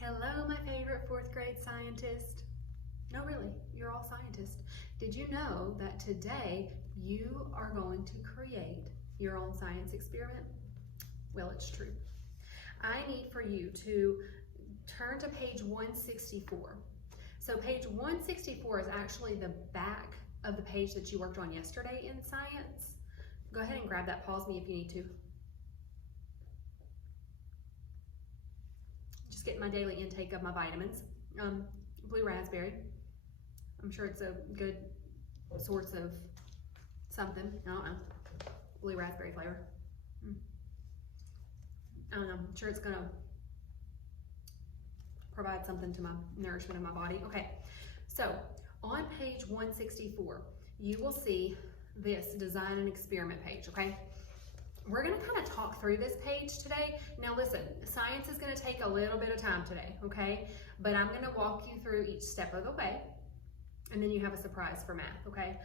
Hello, my favorite fourth grade scientist. No, really, you're all scientists. Did you know that today you are going to create your own science experiment? Well, it's true. I need for you to turn to page 164. So page 164 is actually the back of the page that you worked on yesterday in science. Go ahead and grab that, pause me if you need to. Just getting my daily intake of my vitamins. Blue raspberry. I'm sure it's a good source of something. I don't know. Blue raspberry flavor. I don't know. I'm sure it's gonna provide something to my nourishment of my body. Okay, so on page 164, you will see this design and experiment page, okay? We're gonna kind of talk through this page today. Now listen, science is gonna take a little bit of time today, okay? But I'm gonna walk you through each step of the way, and then you have a surprise for math, okay?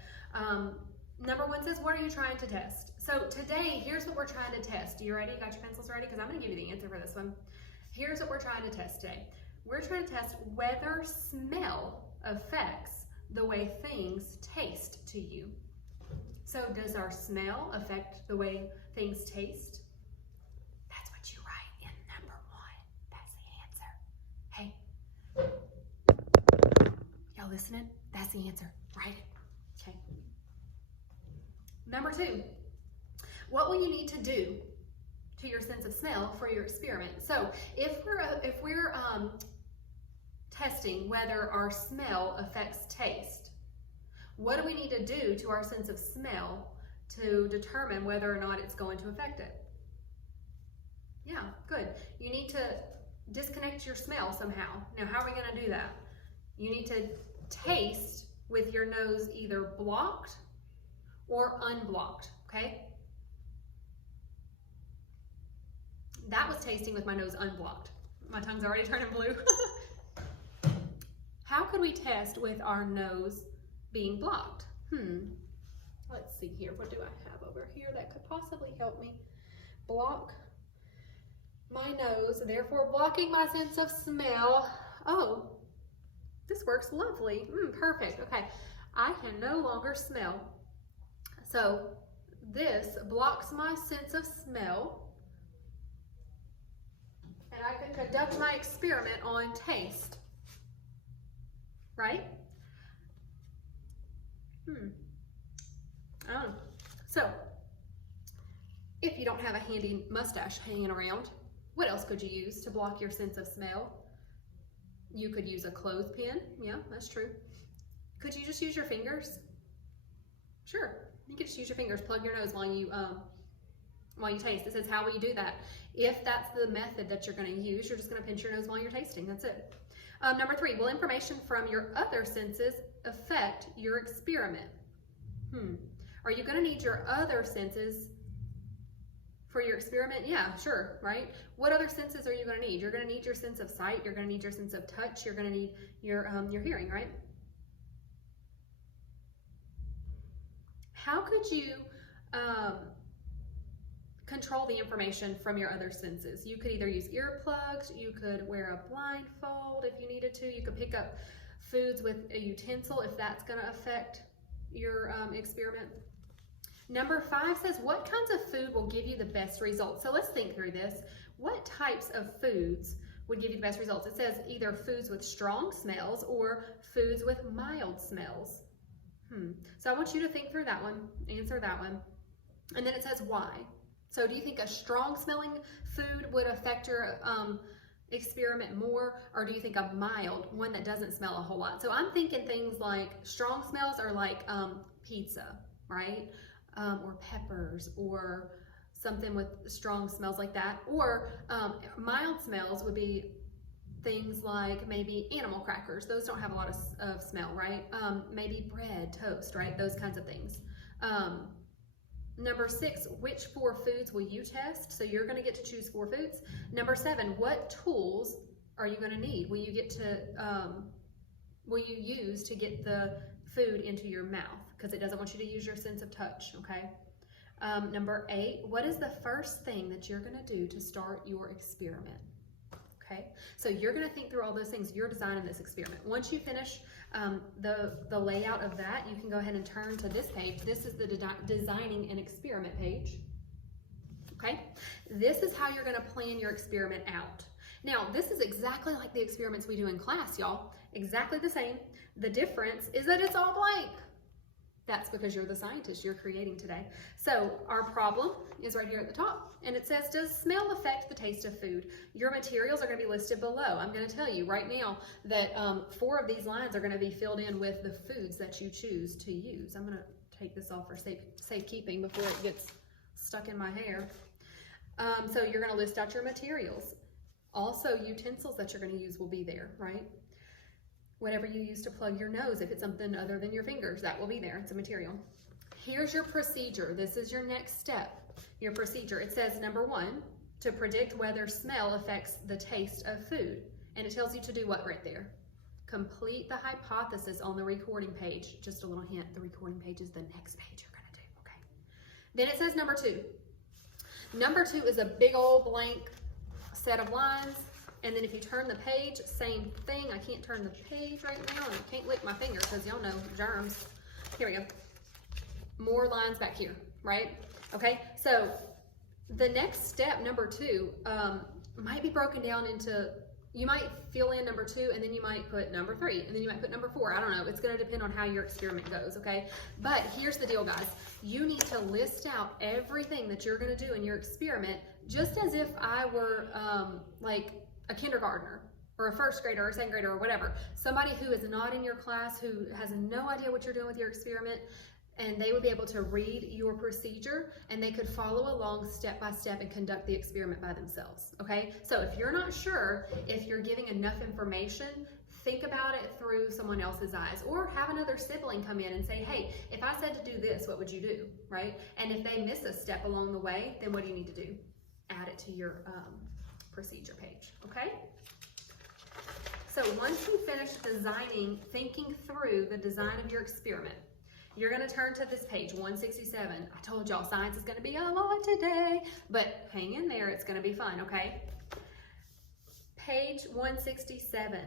Number one says, what are you trying to test? So today, here's what we're trying to test. You ready? Got your pencils ready? Because I'm gonna give you the answer for this one. Here's what we're trying to test today. We're trying to test whether smell affects the way things taste to you. So does our smell affect the way things taste? That's what you write in number one. That's the answer. Hey, y'all listening? That's the answer. Write it. Okay. Number two, what will you need to do to your sense of smell for your experiment? So if we're testing whether our smell affects taste, what do we need to do to our sense of smell to determine whether or not it's going to affect it? Yeah, good. You need to disconnect your smell somehow. Now, how are we going to do that? You need to taste with your nose either blocked or unblocked, okay? That was tasting with my nose unblocked. My tongue's already turning blue. How could we test with our nose being blocked? Let's see here. What do I have over here that could possibly help me? Block my nose, therefore blocking my sense of smell. Oh, this works lovely. Perfect. Okay, I can no longer smell. So this blocks my sense of smell, and I can conduct my experiment on taste. Right? Oh. So, if you don't have a handy mustache hanging around, what else could you use to block your sense of smell? You could use a clothespin. Yeah, that's true. Could you just use your fingers? Sure. You could just use your fingers, plug your nose while you taste. It says, how will you do that? If that's the method that you're going to use, you're just going to pinch your nose while you're tasting. That's it. Number three, will information from your other senses affect your experiment? Are you going to need your other senses for your experiment? Yeah, sure, right? What other senses are you going to need? You're going to need your sense of sight. You're going to need your sense of touch. You're going to need your hearing, right? How could you control the information from your other senses? You could either use earplugs, you could wear a blindfold if you needed to, you could pick up foods with a utensil if that's going to affect your experiment. Number five says, what kinds of food will give you the best results? So let's think through this. What types of foods would give you the best results? It says either foods with strong smells or foods with mild smells. So I want you to think through that one, answer that one. And then it says why. So do you think a strong smelling food would affect your experiment more, or do you think a mild, one that doesn't smell a whole lot? So I'm thinking things like strong smells are like pizza, right? Or peppers, or something with strong smells like that. Or mild smells would be things like maybe animal crackers. Those don't have a lot of smell, right? Maybe bread, toast, right? Those kinds of things. Number six, which 4 foods will you test? So you're going to get to choose 4 foods. Number 7, what tools are you going to need? Will you use to get the food into your mouth? Because it doesn't want you to use your sense of touch, okay? Number 8, what is the first thing that you're going to do to start your experiment? Okay, so you're going to think through all those things. You're designing this experiment. Once you finish the layout of that, you can go ahead and turn to this page. This is the designing an experiment page. Okay, this is how you're going to plan your experiment out. Now, this is exactly like the experiments we do in class, y'all. Exactly the same. The difference is that it's all blank. That's because you're the scientist you're creating today. So our problem is right here at the top, and it says, does smell affect the taste of food? Your materials are going to be listed below. I'm going to tell you right now that 4 of these lines are going to be filled in with the foods that you choose to use. I'm going to take this off for safekeeping before it gets stuck in my hair. So you're going to list out your materials. Also, utensils that you're going to use will be there, right? Whatever you use to plug your nose, if it's something other than your fingers, that will be there. It's a material. Here's your procedure. This is your next step, your procedure. It says, number 1, to predict whether smell affects the taste of food. And it tells you to do what right there? Complete the hypothesis on the recording page. Just a little hint, the recording page is the next page you're going to do, okay? Then it says number 2. Number 2 is a big old blank set of lines. And then if you turn the page, same thing. I can't turn the page right now, and I can't lick my finger because y'all know germs. Here we go. More lines back here, right? Okay, so the next step, number 2, might be broken down into, you might fill in number 2, and then you might put number 3, and then you might put number 4. I don't know. It's going to depend on how your experiment goes, okay? But here's the deal, guys. You need to list out everything that you're going to do in your experiment, just as if I were like a kindergartner or a first grader or a second grader or whatever. Somebody who is not in your class, who has no idea what you're doing with your experiment, and they would be able to read your procedure and they could follow along step by step and conduct the experiment by themselves, okay? So if you're not sure if you're giving enough information, think about it through someone else's eyes, or have another sibling come in and say, hey, if I said to do this, what would you do, right? And if they miss a step along the way, then what do you need to do? Add it to your procedure page, okay? So once you finish designing, thinking through the design of your experiment, you're going to turn to this page, 167. I told y'all science is going to be a lot today, but hang in there, it's going to be fun, okay? Page 167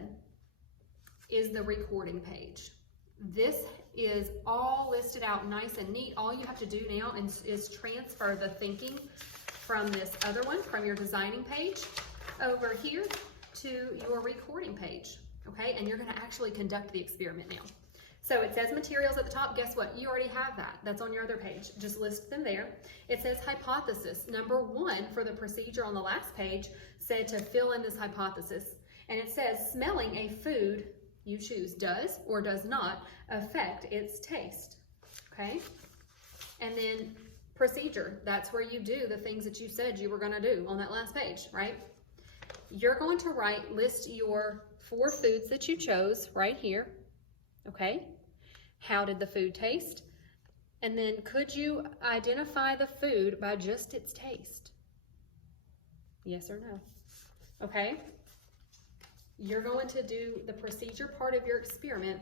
is the recording page. This is all listed out nice and neat. All you have to do now is transfer the thinking from this other one, from your designing page, over here to your recording page, okay? And you're going to actually conduct the experiment now. So it says materials at the top. Guess what? You already have that. That's on your other page. Just list them there. It says hypothesis. Number 1 for the procedure on the last page said to fill in this hypothesis. And it says smelling a food you choose does or does not affect its taste, okay? And then procedure, that's where you do the things that you said you were going to do on that last page, right? You're going to list your 4 foods that you chose right here, okay? How did the food taste? And then could you identify the food by just its taste? Yes or no? Okay? You're going to do the procedure part of your experiment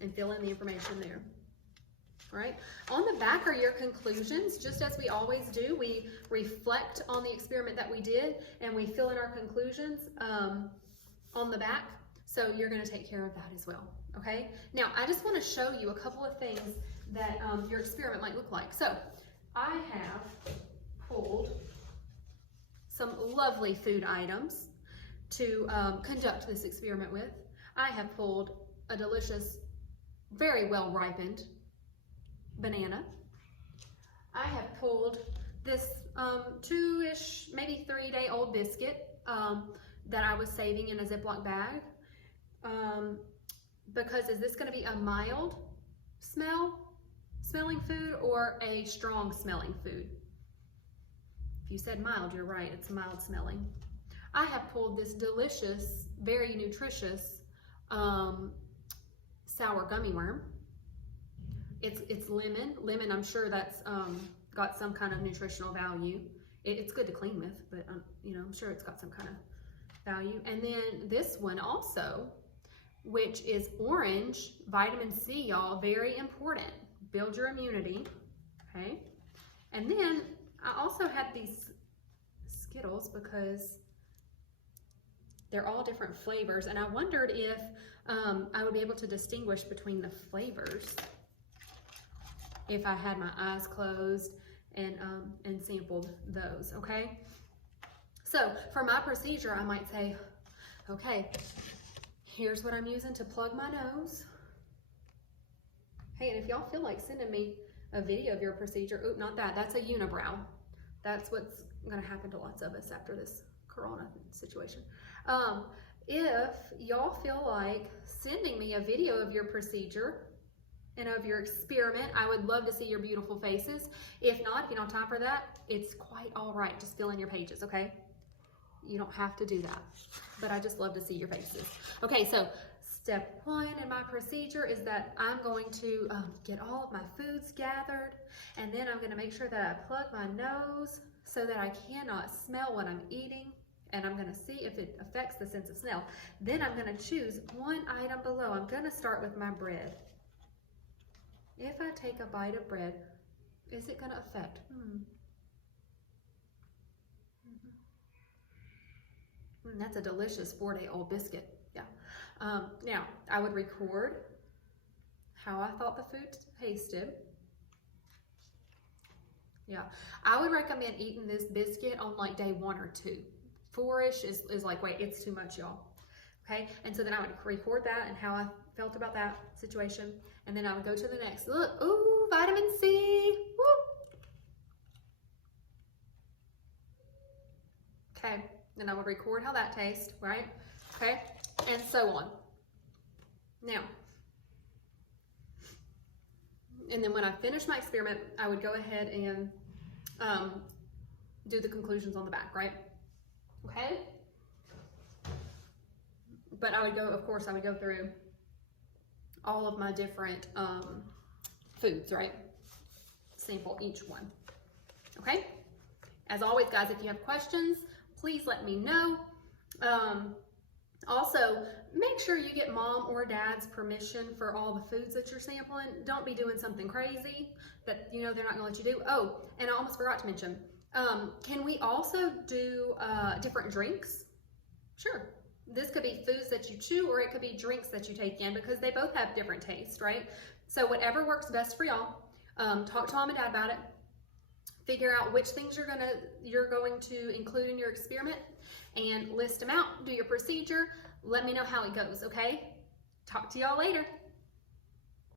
and fill in the information there. Right? On the back are your conclusions. Just as we always do, we reflect on the experiment that we did and we fill in our conclusions on the back. So you're going to take care of that as well. Okay? Now, I just want to show you a couple of things that your experiment might look like. So I have pulled some lovely food items to conduct this experiment with. I have pulled a delicious, very well ripened banana. I have pulled this 2-ish, maybe 3-day-old biscuit that I was saving in a Ziploc bag. Because is this going to be a mild smelling food or a strong smelling food? If you said mild, you're right, it's mild smelling. I have pulled this delicious, very nutritious sour gummy worm. It's lemon. Lemon, I'm sure that's got some kind of nutritional value. It's good to clean with, but you know, I'm sure it's got some kind of value. And then this one also, which is orange, vitamin C, y'all, very important. Build your immunity, okay? And then I also have these Skittles because they're all different flavors, and I wondered if I would be able to distinguish between the flavors if I had my eyes closed and sampled those, okay? So for my procedure, I might say, okay, here's what I'm using to plug my nose. Hey, and if y'all feel like sending me a video of your procedure, oop, not that, that's a unibrow. That's what's gonna happen to lots of us after this corona situation. If y'all feel like sending me a video of your procedure and of your experiment, I would love to see your beautiful faces. If not, if you don't have time for that, it's quite all right. Just fill in your pages, okay? You don't have to do that, but I just love to see your faces. Okay, so step one in my procedure is that I'm going to get all of my foods gathered, and then I'm gonna make sure that I plug my nose so that I cannot smell what I'm eating, and I'm gonna see if it affects the sense of smell. Then I'm gonna choose one item below. I'm gonna start with my bread. If I take a bite of bread, is it gonna affect? That's a delicious 4-day-old biscuit, yeah. Now, I would record how I thought the food tasted. Yeah, I would recommend eating this biscuit on like day 1 or 2. 4-ish is like, wait, it's too much, y'all. Okay, and so then I would record that and how I felt about that situation, and then I would go to the next. Look, ooh, vitamin C, woo. Okay, then I would record how that tastes, right? Okay, and so on. Now, and then when I finished my experiment, I would go ahead and do the conclusions on the back, right? Okay? But I would go, of course, I would go through all of my different foods, right? Sample each one, okay? As always, guys, if you have questions, please let me know. Also, make sure you get mom or dad's permission for all the foods that you're sampling. Don't be doing something crazy that, you know, they're not gonna let you do. Oh, and I almost forgot to mention, can we also do different drinks? Sure. This could be foods that you chew, or it could be drinks that you take in, because they both have different tastes, right? So whatever works best for y'all, talk to mom and dad about it. Figure out which things you're going to include in your experiment, and list them out. Do your procedure. Let me know how it goes, okay? Talk to y'all later.